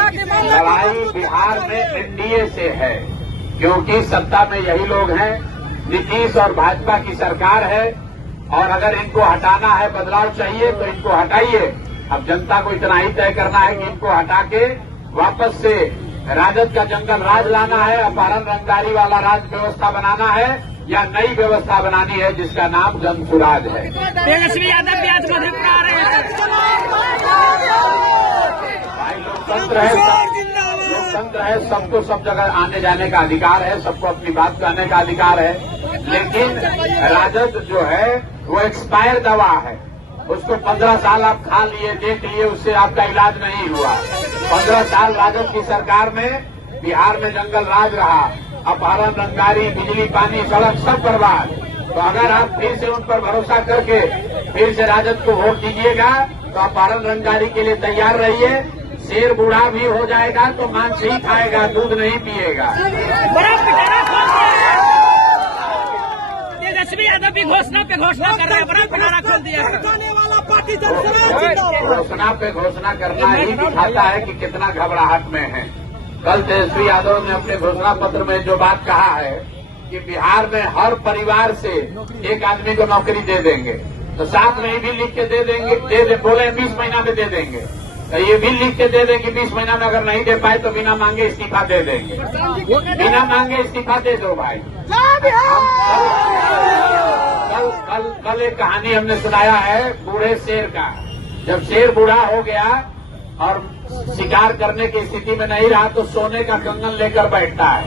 लड़ाई बिहार में एनडीए से है, क्योंकि सत्ता में यही लोग हैं, नीतीश और भाजपा की सरकार है। और अगर इनको हटाना है, बदलाव चाहिए तो इनको हटाइए। अब जनता को इतना ही तय करना है कि इनको हटा के वापस से राजद का जंगल राज लाना है, अपहरण रंगदारी वाला राज व्यवस्था बनाना है, या नई व्यवस्था बनानी है जिसका नाम जन सुराज है। तेजस्वी यादव भी आज मधेपुरा आ रहे हैं। भाई लोकतंत्र है, सबको सब जगह आने जाने का अधिकार है, सबको अपनी बात कहने का अधिकार है। लेकिन राजद जो है वो एक्सपायर दवा है, उसको 15 साल आप खा लिए, देख लिए, उससे आपका इलाज नहीं हुआ। 15 साल राजद की सरकार में बिहार में जंगल राज रहा, अपहरण रंगदारी, बिजली, पानी, सड़क सब बर्बाद। तो अगर आप फिर से उन पर भरोसा करके फिर से राजद को वोट दीजिएगा तो अपहरण रंगदारी के लिए तैयार रहिए। शेर बूढ़ा भी हो जाएगा तो मांस ही खाएगा, दूध नहीं पिएगा। तेजस्वी यादव भी घोषणा पे घोषणा कर रहा है, बड़ा पिटारा खोल दिया। घोषणा पे घोषणा करना ही दिखाता है कि कितना घबराहट में है। कल तेजस्वी यादव ने अपने घोषणा पत्र में जो बात कहा है कि बिहार में हर परिवार से एक आदमी को नौकरी दे देंगे, तो साथ में ही भी लिख के दे देंगे, बोले 20 महीना में दे देंगे, तो ये भी लिख के दे देंगे 20 महीना में अगर नहीं दे पाए तो बिना मांगे इस्तीफा दे देंगे। बिना मांगे इस्तीफा दे दो भाई। कल एक कहानी हमने सुनाया है बूढ़े शेर का। जब शेर बूढ़ा हो गया और शिकार करने की स्थिति में नहीं रहा तो सोने का कंगन लेकर बैठता है,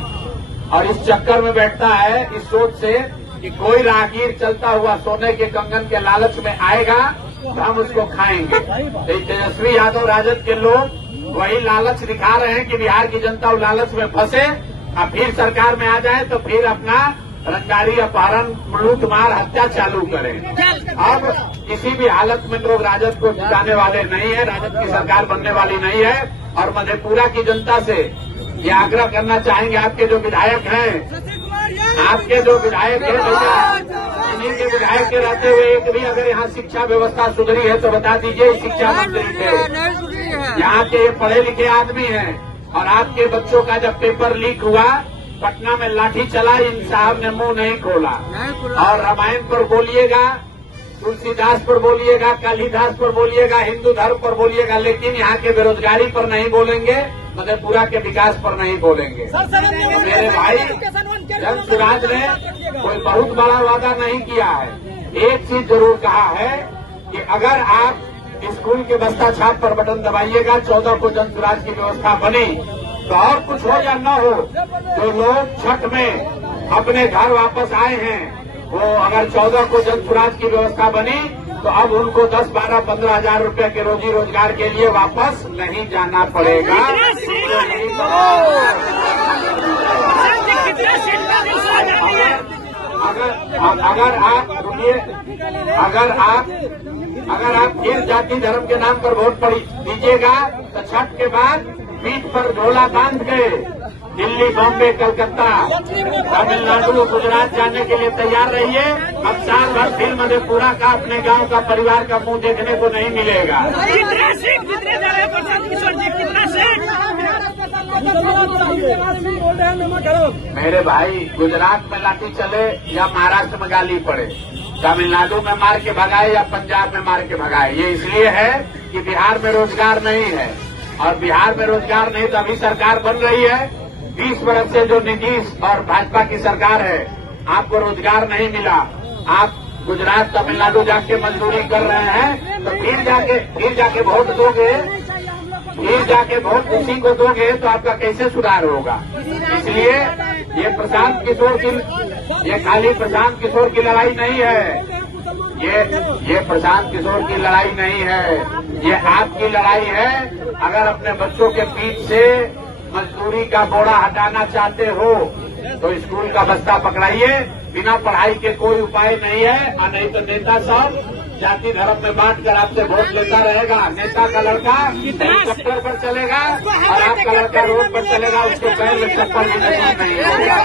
और इस चक्कर में बैठता है इस सोच से कि कोई राहगीर चलता हुआ सोने के कंगन के लालच में आएगा तो हम उसको खाएंगे। तो तेजस्वी यादव राजद के लोग वही लालच दिखा रहे हैं कि बिहार की जनता उस लालच में फंसे, और फिर सरकार में आ जाए तो फिर अपना रंगदारी, अपहरण, लूट मार, हत्या चालू करें। अब किसी भी हालत में लोग राजद को जिताने वाले नहीं है, राजद की सरकार बनने वाली नहीं है। और मधेपुरा की जनता से ये आग्रह करना चाहेंगे, आपके जो विधायक हैं भैया, इन्हीं के विधायक के रहते हुए एक भी अगर यहाँ शिक्षा व्यवस्था सुधरी है तो बता दीजिए। शिक्षा मंत्री थे, यहाँ के पढ़े लिखे आदमी हैं, और आपके बच्चों का जब पेपर लीक हुआ, पटना में लाठी चला, इन साहब ने मुंह नहीं खोला। और रामायण पर बोलिएगा, तुलसीदास पर बोलिएगा, कालिदास पर बोलिएगा, हिंदू धर्म पर बोलिएगा, लेकिन यहाँ के बेरोजगारी पर नहीं बोलेंगे, मधेपुरा के विकास पर नहीं बोलेंगे। तो मेरे भाई, जन सुराज ने कोई बहुत बड़ा वादा नहीं किया है। एक चीज जरूर कहा है कि अगर आप स्कूल के बस्ता छाप पर बटन दबाइएगा, 14 को जन सुराज की व्यवस्था बनी, तो और कुछ हो या न हो, जो लोग छठ में अपने घर वापस आए हैं, वो अगर 14 को जन सुराज की व्यवस्था बनी तो अब उनको 10, 12, 15 हजार रुपए के रोजी रोजगार के लिए वापस नहीं जाना पड़ेगा। अगर आप फिर जाति धर्म के नाम पर वोट दीजिएगा तो छठ के बाद पीठ पर झोला बांध के दिल्ली, बॉम्बे, कलकत्ता, तमिलनाडु, गुजरात जाने के लिए तैयार रहिए। अब साल भर फिर मधेपुरा का, अपने गांव का, परिवार का मुंह देखने को नहीं मिलेगा। मेरे भाई, गुजरात में लाठी चले या महाराष्ट्र में गाली पड़े, तमिलनाडु में मार के भगाए या पंजाब में मार के भगाए, ये इसलिए है कि बिहार में रोजगार नहीं है। और बिहार में रोजगार नहीं तो अभी सरकार बन रही है, 20 वर्ष से जो नीतीश और भाजपा की सरकार है, आपको रोजगार नहीं मिला। आप गुजरात, तमिलनाडु जाके मजदूरी कर रहे हैं, तो फिर जाके वोट दोगे, फिर जाके वोट उसी को दोगे तो आपका कैसे सुधार होगा। इसलिए ये प्रशांत किशोर की, ये खाली प्रशांत किशोर की लड़ाई नहीं है, ये प्रशांत किशोर की लड़ाई नहीं है, ये आपकी लड़ाई है। अगर अपने बच्चों के पीठ से मजदूरी का बोरा हटाना चाहते हो तो स्कूल का बस्ता पकड़ाइए। बिना पढ़ाई के कोई उपाय नहीं है, और नहीं तो नेता सब जाति धर्म में बांट कर आपसे वोट लेता रहेगा। नेता का लड़का हेलीकॉप्टर पर चलेगा और आपका लड़का रोड पर चलेगा, उसके पैर में चप्पल भी नहीं होगा।